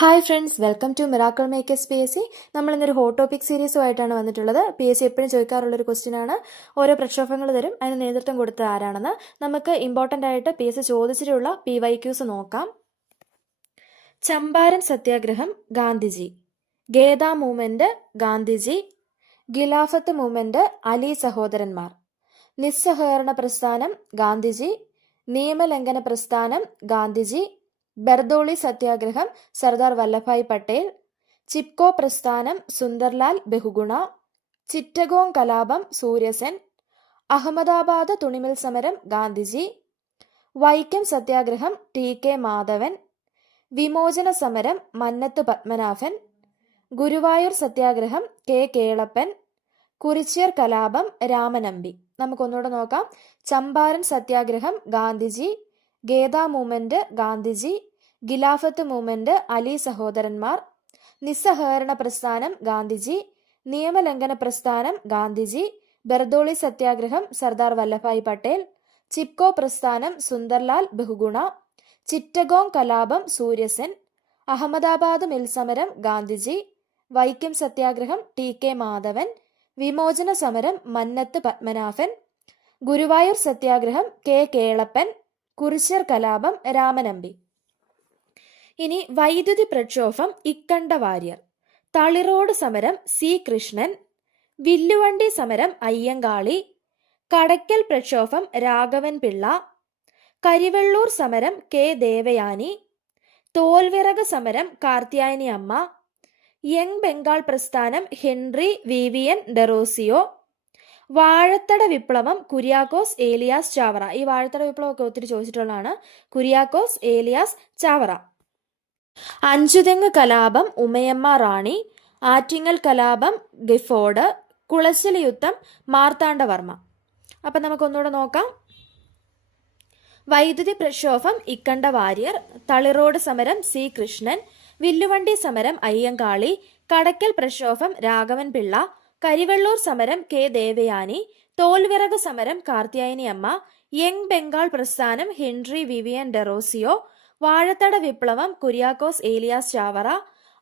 Hi friends welcome to Miracle Makers P S C നമ്മൾ ഇന്നൊരു hot topic സീരീസുമായിട്ടാണ് വന്നിട്ടുള്ളത്. P S C എപ്പോഴും ചോദിക്കാറുള്ളൊരു question ആണ്. ഓരോ പ്രക്ഷോഭങ്ങൾ തരും അതിന് നേതൃത്വം കൊടുത്ത ആരാണെന്ന്. നമുക്ക് ഇമ്പോർട്ടന്റ് ആയിട്ട് പി എസ് സി ചോദിച്ചിട്ടുള്ള പി വൈ ക്യൂസ് നോക്കാം. ചമ്പാരൻ സത്യാഗ്രഹം ഗാന്ധിജി. ഗേദ മൂവ്മെന്റ് ഗാന്ധിജി. ഗിലാഫത്ത് മൂവ്മെന്റ് അലി സഹോദരന്മാർ. നിസ്സഹകരണ പ്രസ്ഥാനം ഗാന്ധിജി. നിയമലംഘന പ്രസ്ഥാനം ഗാന്ധിജി. ബർദോളി സത്യാഗ്രഹം സർദാർ വല്ലഭായ് പട്ടേൽ. ചിപ്കോ പ്രസ്ഥാനം സുന്ദർലാൽ ബഹുഗുണ. ചിറ്റഗോങ് കലാപം സൂര്യസെൻ. അഹമ്മദാബാദ് തുണിമിൽ സമരം ഗാന്ധിജി. വൈക്കം സത്യാഗ്രഹം ടി കെ മാധവൻ. വിമോചന സമരം മന്നത്ത് പത്മനാഭൻ. ഗുരുവായൂർ സത്യാഗ്രഹം കെ കേളപ്പൻ. കുറിച്യർ കലാപം രാമനമ്പി. നമുക്കൊന്നുകൂടെ നോക്കാം. ചമ്പാരൻ സത്യാഗ്രഹം ഗാന്ധിജി. ഗേദ മൂവ്മെന്റ് ഗാന്ധിജി. ഖിലാഫത്ത് മൂവ്മെന്റ് അലി സഹോദരന്മാർ നിസ്സഹകരണ പ്രസ്ഥാനം ഗാന്ധിജി നിയമലംഘന പ്രസ്ഥാനം ഗാന്ധിജി ബർദോളി സത്യാഗ്രഹം സർദാർ വല്ലഭായ് പട്ടേൽ ചിപ്കോ പ്രസ്ഥാനം സുന്ദർലാൽ ബഹുഗുണ ചിറ്റഗോങ് കലാപം സൂര്യസെൻ അഹമ്മദാബാദ് മിൽ സമരം ഗാന്ധിജി വൈക്കം സത്യാഗ്രഹം ടി കെ മാധവൻ വിമോചന സമരം മന്നത്ത് പത്മനാഭൻ ഗുരുവായൂർ സത്യാഗ്രഹം കെ കേളപ്പൻ കുറിച്യർ കലാപം രാമനമ്പി. ഇനി വൈദ്യുതി പ്രക്ഷോഭം ഇക്കണ്ട വാര്യർ. തളിറോഡ് സമരം സി കൃഷ്ണൻ വില്ലുവണ്ടി സമരം അയ്യങ്കാളി കടയ്ക്കൽ പ്രക്ഷോഭം രാഘവൻ പിള്ള കരിവെള്ളൂർ സമരം കെ ദേവയാനി തോൽവിറക് സമരം കാർത്യായനി അമ്മ യങ് ബംഗാൾ പ്രസ്ഥാനം ഹെൻറി വിവിയൻ ഡെറോസിയോ വാഴത്തട വിപ്ലവം കുര്യാക്കോസ് ഏലിയാസ് ചാവറ. ഈ വാഴത്തട വിപ്ലവം ഒക്കെ ഒത്തിരി ചോദിച്ചിട്ടുള്ളതാണ്. കുര്യാക്കോസ് ഏലിയാസ് ചാവറ. അഞ്ചുതെങ്ങ് കലാപം ഉമയമ്മ റാണി. ആറ്റിങ്ങൽ കലാപം ഗിഫോർഡ് കുളശ്ശലി യുദ്ധം മാർത്താണ്ഡവർമ്മ. അപ്പം നമുക്കൊന്നുകൂടെ നോക്കാം. വൈദ്യുതി പ്രക്ഷോഭം ഇക്കണ്ട വാര്യർ. തളിറോഡ് സമരം സി. കൃഷ്ണൻ. വില്ലുവണ്ടി സമരം അയ്യങ്കാളി. കടക്കൽ പ്രക്ഷോഭം രാഘവൻ പിള്ള. കരിവെള്ളൂർ സമരം കെ. ദേവയാനി. തോൽവിറക് സമരം കാർത്യായനി അമ്മ യങ് ബംഗാൾ പ്രസ്ഥാനം ഹെൻറി വിവിയൻ ഡെറോസിയോ. വാഴത്തട വിപ്ലവം കുര്യാക്കോസ് ഏലിയാസ് ചാവറ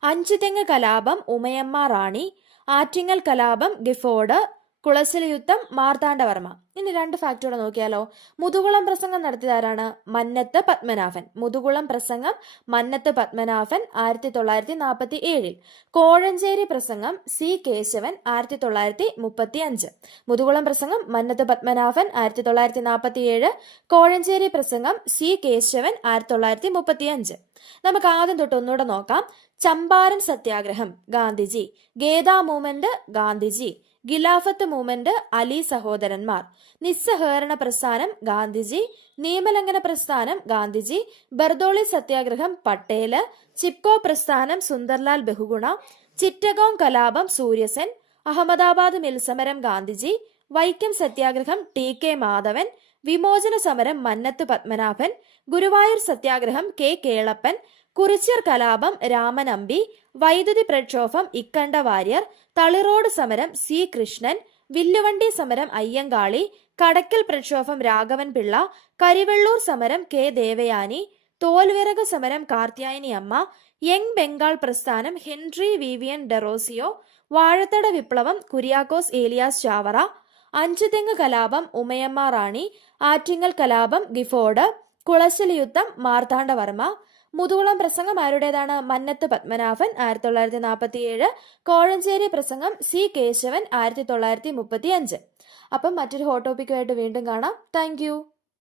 അഞ്ചുതെങ്ങ് കലാപം ഉമയമ്മ റാണി ആറ്റിങ്ങൽ കലാപം ഗിഫോർഡ് കുളശ്ശല യുദ്ധം മാർത്താണ്ഡവർമ്മ. ഇനി രണ്ട് ഫാക്ടോടെ നോക്കിയാലോ. മുതുകുളം പ്രസംഗം നടത്തിയതാരാണ്? മന്നത്ത് പത്മനാഭൻ. മുതുകുളം പ്രസംഗം മന്നത്ത് പത്മനാഭൻ ആയിരത്തി തൊള്ളായിരത്തി നാൽപ്പത്തി ഏഴിൽ കോഴഞ്ചേരി പ്രസംഗം സി കേശവൻ ആയിരത്തി തൊള്ളായിരത്തി മുപ്പത്തി അഞ്ച് മുതുകുളം പ്രസംഗം മന്നത്ത് പത്മനാഭൻ ആയിരത്തി തൊള്ളായിരത്തി നാൽപ്പത്തി ഏഴ് കോഴഞ്ചേരി പ്രസംഗം സി കേശവൻ ആയിരത്തി തൊള്ളായിരത്തി മുപ്പത്തി അഞ്ച് നമുക്ക് ആദ്യം തൊട്ട് ഒന്നുകൂടെ നോക്കാം. ചമ്പാരൻ സത്യാഗ്രഹം ഗാന്ധിജി. ഗേദ മൂവ്മെന്റ് ഗാന്ധിജി. ഖിലാഫത്ത് മൂവ്മെന്റ് അലി സഹോദരന്മാർ. നിസ്സഹകരണ പ്രസ്ഥാനം ഗാന്ധിജി നിയമലംഘന പ്രസ്ഥാനം ഗാന്ധിജി ബർദോളി സത്യാഗ്രഹം പട്ടേൽ ചിപ്കോ പ്രസ്ഥാനം സുന്ദർലാൽ ബഹുഗുണ ചിറ്റഗോങ് കലാപം സൂര്യസൻ അഹമ്മദാബാദ് മിൽസമരം ഗാന്ധിജി വൈക്കം സത്യാഗ്രഹം ടി കെ മാധവൻ വിമോചന സമരം മന്നത്ത് പത്മനാഭൻ ഗുരുവായൂർ സത്യാഗ്രഹം കെ കേളപ്പൻ കുറിച്യർ കലാപം രാമനമ്പി വൈദ്യുതി പ്രക്ഷോഭം ഇക്കണ്ട വാര്യർ തളിറോഡ് സമരം സി കൃഷ്ണൻ വില്ലുവണ്ടി സമരം അയ്യങ്കാളി കടക്കൽ പ്രക്ഷോഭം രാഘവൻ പിള്ള കരിവെള്ളൂർ സമരം കെ ദേവയാനി തോൽവിറക് സമരം കാർത്യായനി അമ്മ യങ് ബംഗാൾ പ്രസ്ഥാനം ഹെൻറി വിവിയൻ ഡെറോസിയോ വാഴത്തട വിപ്ലവം കുര്യാക്കോസ് ഏലിയാസ് ചാവറ അഞ്ചുതെങ്ങ് കലാപം ഉമയമ്മ റാണി ആറ്റിങ്ങൽ കലാപം ഗിഫോർഡ് കുളശ്ശലി യുദ്ധം മാർത്താണ്ഡവർമ്മ മുതുകുളം പ്രസംഗം ആരുടേതാണ്? മന്നത്ത് പത്മനാഭൻ ആയിരത്തി തൊള്ളായിരത്തി നാൽപ്പത്തി ഏഴ് കോഴഞ്ചേരി പ്രസംഗം സി കേശവൻ ആയിരത്തി തൊള്ളായിരത്തി മുപ്പത്തി അഞ്ച് അപ്പം മറ്റൊരു ഹോട്ട് ടോപ്പിക്കുമായിട്ട് വീണ്ടും കാണാം. താങ്ക്